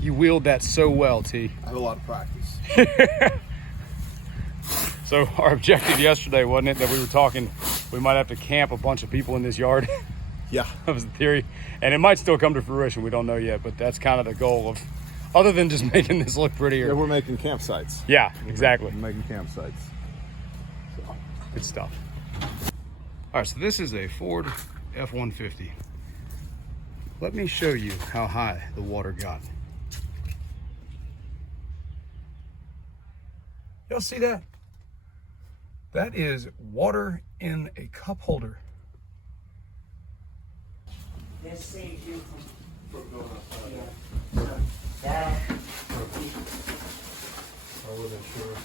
You wield that so well, T. I have a lot of practice. So our objective yesterday, wasn't it, that we were talking, we might have to camp a bunch of people in this yard? Yeah. That was the theory. And it might still come to fruition, we don't know yet, but that's kind of the goal of, other than just making this look prettier. Yeah, we're making campsites. Yeah, exactly. We're making campsites. So. Good stuff. All right, so this is a Ford F-150. Let me show you how high the water got. Y'all see that? That is water in a cup holder. This saves you from going outside. Yeah. So that'll I wasn't sure.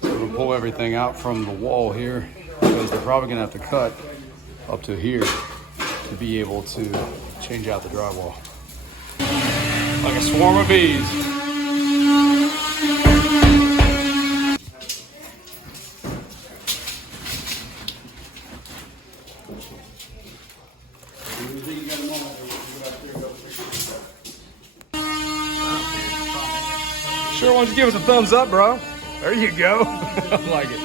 So we'll pull everything out from the wall here because they're probably gonna have to cut up to here to be able to change out the drywall. Like a swarm of bees. Sure, why don't you give us a thumbs up, bro? There you go. I like it.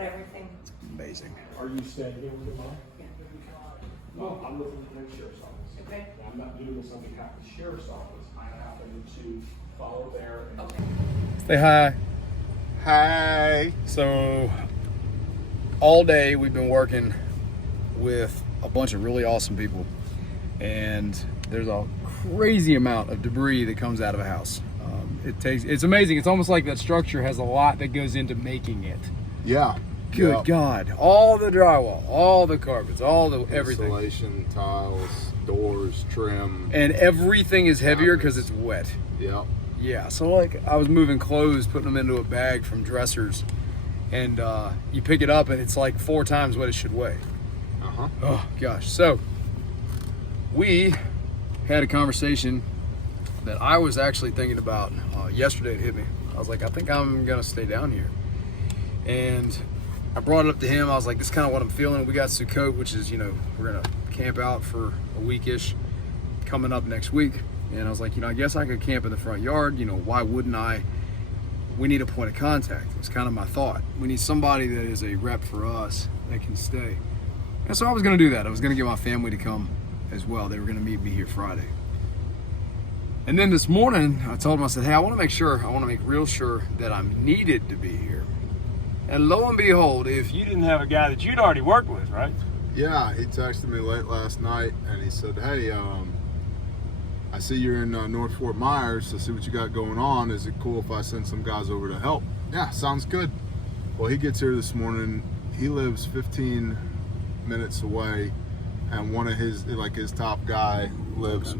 everything. Amazing. Are you staying here with your mom? No, I'm with the sheriff's office. Okay. I'm not doing this on behalf of the sheriff's office. I happen to follow there and Okay. Say hi. Hi. So all day we've been working with a bunch of really awesome people, and there's a crazy amount of debris that comes out of a house. It's amazing. It's almost like that structure has a lot that goes into making it. Yeah. Good Yeah. God. All the drywall, all the carpets, all the everything. Insulation, tiles, doors, trim. And everything is heavier because it's wet. Yeah. Yeah, so like I was moving clothes, putting them into a bag from dressers, and you pick it up and it's like 4 times what it should weigh. Uh-huh. Oh gosh. So we had a conversation that I was actually thinking about yesterday. It hit me. I was like, I think I'm gonna stay down here. And I brought it up to him. I was like, this is kind of what I'm feeling. We got Sukkot, which is, we're gonna camp out for a weekish coming up next week. And I was like, I guess I could camp in the front yard. Why wouldn't I? We need a point of contact. It was kind of my thought. We need somebody that is a rep for us that can stay. And so I was gonna do that. I was gonna get my family to come as well. They were gonna meet me here Friday. And then this morning, I told them, I said, hey, I want to make real sure that I'm needed to be here. And lo and behold, if you didn't have a guy that you'd already worked with, right? Yeah, he texted me late last night and he said, hey, I see you're in North Fort Myers. I see what you got going on. Is it cool if I send some guys over to help? Yeah, sounds good. Well, he gets here this morning. He lives 15 minutes away, and one of his top guy lives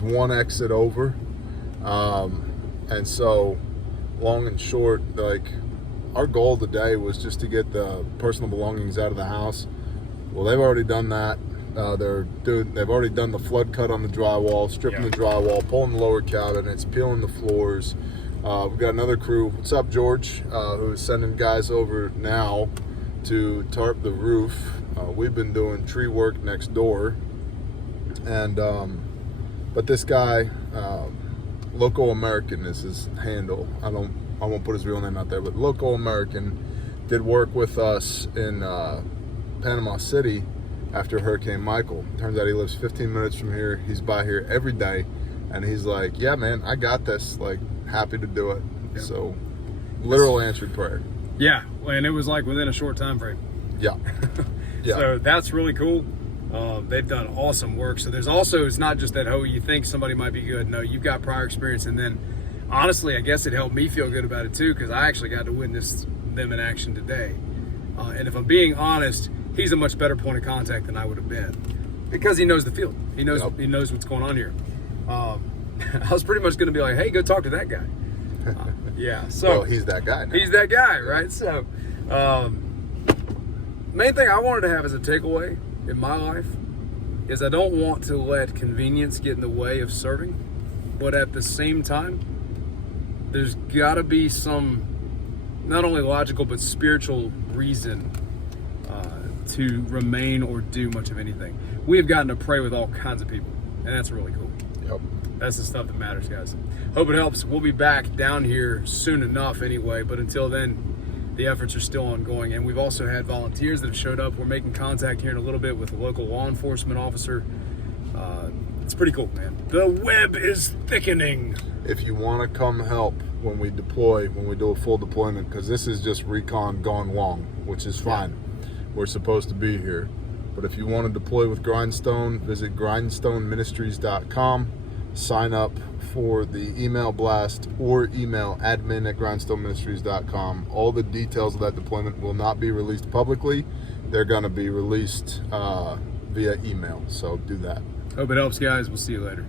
one exit over. And so, long and short, our goal today was just to get the personal belongings out of the house. Well, they've already done that. They've already done the flood cut on the drywall, stripping the drywall, pulling the lower cabinets, peeling the floors. We've got another crew. What's up, George? Who's sending guys over now to tarp the roof. We've been doing tree work next door, and but this guy, Local American is his handle. I won't put his real name out there, but Local American did work with us in Panama City after Hurricane Michael. Turns out he lives 15 minutes from here. He's by here every day, and he's like, yeah, man, I got this. Happy to do it. Yeah. So, literal answered prayer. Yeah, and it was within a short time frame. Yeah. Yeah. So that's really cool. They've done awesome work. So there's also, it's not just that, you think somebody might be good. No, you've got prior experience. And then honestly, I guess it helped me feel good about it too, because I actually got to witness them in action today. And if I'm being honest, he's a much better point of contact than I would have been, because he knows the field. He knows He knows what's going on here. I was pretty much going to be like, hey, go talk to that guy. Yeah. So well, he's that guy now. He's that guy, right? So main thing I wanted to have as a takeaway in my life is I don't want to let convenience get in the way of serving, but at the same time, there's got to be some not only logical but spiritual reason to remain or do much of anything. We have gotten to pray with all kinds of people, and that's really cool. Yep. That's the stuff that matters, guys. Hope it helps. We'll be back down here soon enough anyway, but until then, the efforts are still ongoing. And we've also had volunteers that have showed up. We're making contact here in a little bit with a local law enforcement officer. It's pretty cool, man. The web is thickening. If you want to come help when we deploy, when we do a full deployment, because this is just recon gone long, which is fine. We're supposed to be here. But if you want to deploy with Grindstone, visit grindstoneministries.com. Sign up for the email blast or email admin@grindstoneministries.com. All the details of that deployment will not be released publicly. They're going to be released via email. So do that. Hope it helps, guys. We'll see you later.